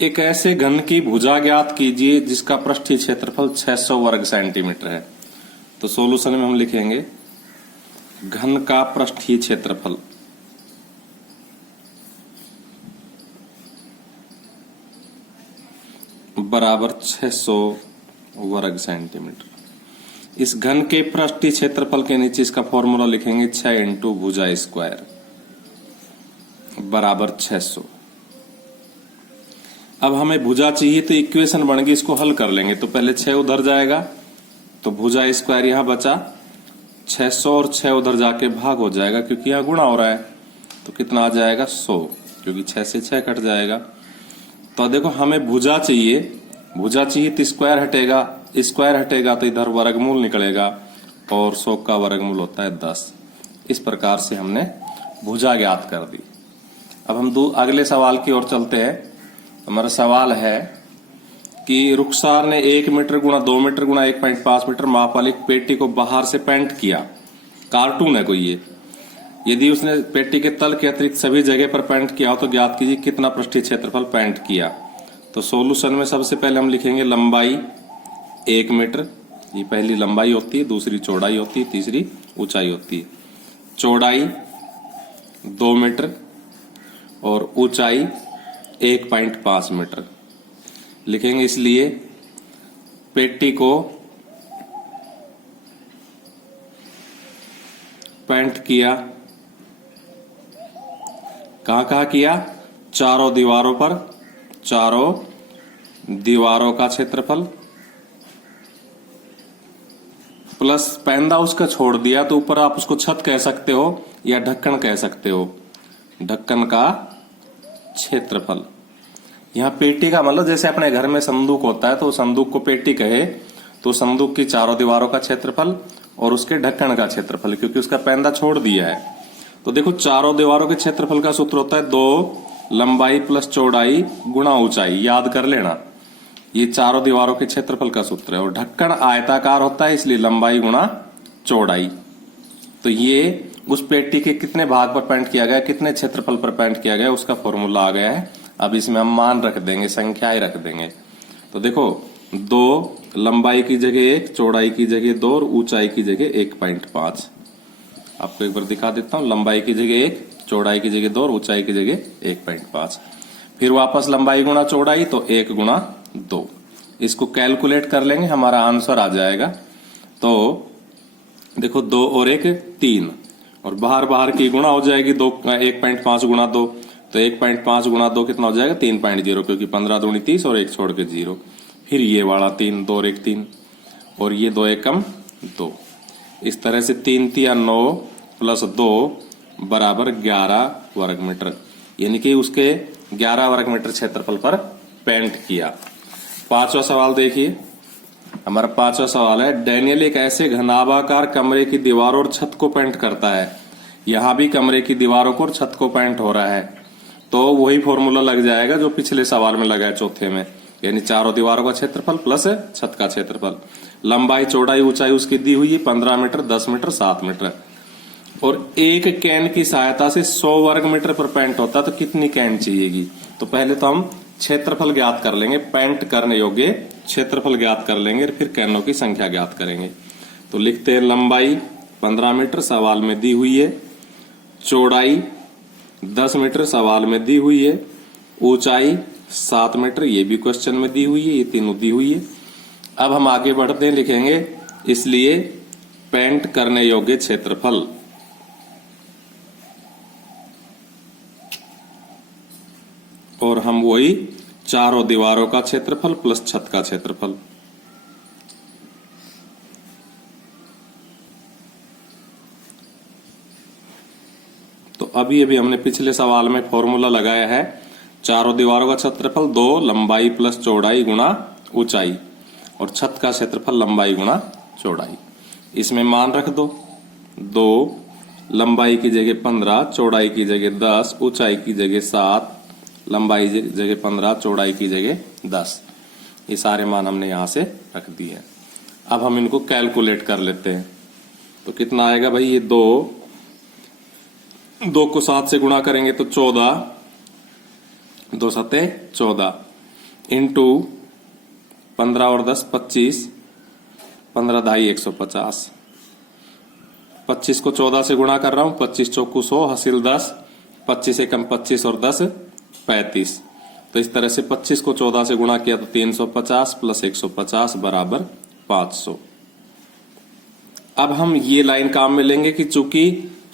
एक ऐसे घन की भुजा ज्ञात कीजिए जिसका पृष्ठीय क्षेत्रफल 600 वर्ग सेंटीमीटर है। तो सॉल्यूशन में हम लिखेंगे घन का पृष्ठीय क्षेत्रफल बराबर 600 वर्ग सेंटीमीटर। इस घन के पृष्ठीय क्षेत्रफल के नीचे इसका फॉर्मूला लिखेंगे 6 इंटू भुजा स्क्वायर बराबर 600। अब हमें भुजा चाहिए तो इक्वेशन बन गई, इसको हल कर लेंगे। तो पहले 6 उधर जाएगा तो भुजा स्क्वायर यहां बचा 600 और 6 उधर जाके भाग हो जाएगा क्योंकि यहां गुणा हो रहा है। तो कितना आ जाएगा 100 क्योंकि 6 से 6 कट जाएगा। तो देखो हमें भुजा चाहिए तो स्क्वायर हटेगा तो इधर वर्गमूल निकलेगा और 100 का वर्गमूल होता है 10। इस प्रकार से हमने भुजा ज्ञात कर दी। अब हम अगले सवाल की ओर चलते हैं। हमारा सवाल है कि रुखसार ने 1 मीटर गुणा 2 मीटर गुणा 1.5 मीटर माप वाली पेटी को बाहर से पेंट किया। कार्टून है कोई ये। यदि उसने पेटी के तल के अतिरिक्त सभी जगह पर पेंट किया हो तो ज्ञात कीजिए कितना पृष्ठीय क्षेत्रफल पेंट किया। तो सॉल्यूशन में सबसे पहले हम लिखेंगे लंबाई 1 मीटर, ये पहली लंबाई होती है, दूसरी चौड़ाई होती है, तीसरी ऊंचाई होती है। चौड़ाई 2 मीटर और ऊंचाई 1.5 मीटर लिखेंगे। इसलिए पेटी को पेंट किया, कहां किया? चारों दीवारों पर, चारों दीवारों का क्षेत्रफल प्लस पैंदा उसका छोड़ दिया तो ऊपर आप उसको छत कह सकते हो या ढक्कन कह सकते हो, ढक्कन का क्षेत्रफल। यहाँ पेटी का मतलब जैसे अपने घर में संदूक होता है तो संदूक को पेटी कहे तो संदूक की चारों दीवारों का क्षेत्रफल और उसके ढक्कन का क्षेत्रफल, क्योंकि उसका पैंदा छोड़ दिया है। तो देखो चारों दीवारों के क्षेत्रफल का सूत्र होता है 2 लंबाई प्लस चौड़ाई गुणा ऊंचाई, याद कर लेना। ये चारों दीवारों के क्षेत्रफल का सूत्र है। और ढक्कन आयताकार होता है इसलिए लंबाई गुणा चौड़ाई। तो ये उस पेटी के कितने भाग पर पेंट किया गया, कितने क्षेत्रफल पर पेंट किया गया, उसका फॉर्मूला आ गया है। अब इसमें हम मान रख देंगे, संख्याएं रख देंगे। तो देखो 2 लंबाई की जगह 1, चौड़ाई की जगह 2 और ऊंचाई की जगह 1.5। आपको एक बार दिखा देता हूं। लंबाई की जगह 1, चौड़ाई की जगह 2 और ऊंचाई की जगह 1.5। फिर वापस लंबाई गुणा चौड़ाई तो 1 गुणा 2। इसको कैलकुलेट कर लेंगे, हमारा आंसर आ जाएगा। तो देखो 2 और 1 3 और बाहर की गुणा हो जाएगी 1.5 गुणा 2। तो 1.5 गुणा 2 कितना हो जाएगा 3.0, क्योंकि 15 दूनी 30 और 1 छोड़ के 0। फिर ये वाला 3, 2 और 1 3 और ये 2 एकम 2। इस तरह से 3 3 9 प्लस 2 बराबर 11 वर्ग मीटर, यानी कि उसके 11 वर्ग मीटर क्षेत्रफल पर पेंट किया। 5वां सवाल देखिए। हमारा 5वां सवाल है, डैनियल एक ऐसे घनाभाकार कमरे की दीवारों और छत को पेंट करता है। यहां भी कमरे की दीवारों को और छत को पेंट हो रहा है। तो वही फॉर्मूला लग जाएगा जो पिछले सवाल में लगा है चौथे में, यानी चारों दीवारों का क्षेत्रफल प्लस छत का क्षेत्रफल। लंबाई चौड़ाई ऊंचाई उसकी दी हुई है 15 मीटर, 10 मीटर, 7 मीटर। और एक कैन की सहायता से 100 वर्ग मीटर पर पेंट होता है। तो कितनी कैन चाहिएगी? तो पहले तो हम क्षेत्रफल ज्ञात कर लेंगे, पेंट करने योग्य क्षेत्रफल ज्ञात कर लेंगे, फिर कैनों की संख्या ज्ञात करेंगे। तो लिखते हैं लंबाई 15 मीटर सवाल में दी हुई है, चौड़ाई 10 मीटर सवाल में दी हुई है, ऊंचाई 7 मीटर ये भी क्वेश्चन में दी हुई है, ये तीनों दी हुई है। अब हम आगे बढ़ते हैं, लिखेंगे इसलिए पेंट करने योग्य क्षेत्रफल और हम वही चारों दीवारों का क्षेत्रफल प्लस छत का क्षेत्रफल। तो अभी हमने पिछले सवाल में फॉर्मूला लगाया है, चारों दीवारों का क्षेत्रफल 2 लंबाई प्लस चौड़ाई गुणा ऊंचाई और छत का क्षेत्रफल लंबाई गुणा चौड़ाई। इसमें मान रख दो, 2 लंबाई की जगह 15, चौड़ाई की जगह 10, ऊंचाई की जगह 7, लंबाई जगह 15, चौड़ाई की जगह 10। ये सारे मान हमने यहां से रख दिए हैं। अब हम इनको कैलकुलेट कर लेते हैं। तो कितना आएगा भाई? ये 2 को 7 से गुणा करेंगे तो 14, 2 सते 14 इंटू 15 और 10 25, 15 ढाई 150। 25 को 14 से गुणा कर रहा हूं, 25 चौकू 100, हासिल 10, 25 एकम 25 और 10 35। तो इस तरह से 25 को 14 से गुणा किया तो 350 प्लस 150 बराबर 500। अब हम ये लाइन काम में लेंगे कि चूंकि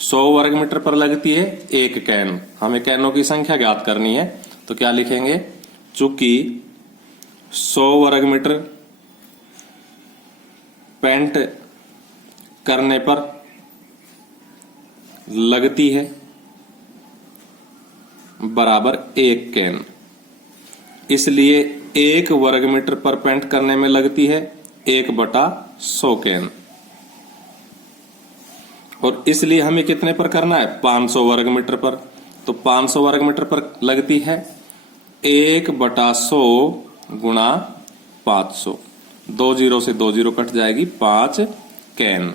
100 वर्ग मीटर पर लगती है एक कैन, हमें कैनों की संख्या ज्ञात करनी है। तो क्या लिखेंगे, चूंकि 100 वर्ग मीटर पेंट करने पर लगती है बराबर एक कैन, इसलिए 1 वर्ग मीटर पर पेंट करने में लगती है 1/100 कैन। और इसलिए हमें कितने पर करना है, 500 वर्ग मीटर पर। तो 500 वर्ग मीटर पर लगती है 1/100 गुणा 500, 2 जीरो से 2 जीरो कट जाएगी, 5 कैन।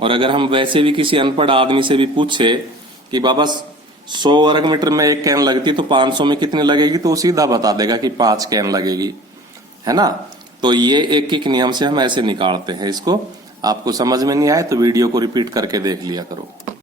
और अगर हम वैसे भी किसी अनपढ़ आदमी से भी पूछे कि बाबा 100 वर्ग मीटर में एक कैन लगती है तो 500 में कितनी लगेगी, तो वो सीधा बता देगा कि 5 कैन लगेगी, है ना। तो ये एक एक नियम से हम ऐसे निकालते हैं इसको। आपको समझ में नहीं आए तो वीडियो को रिपीट करके देख लिया करो।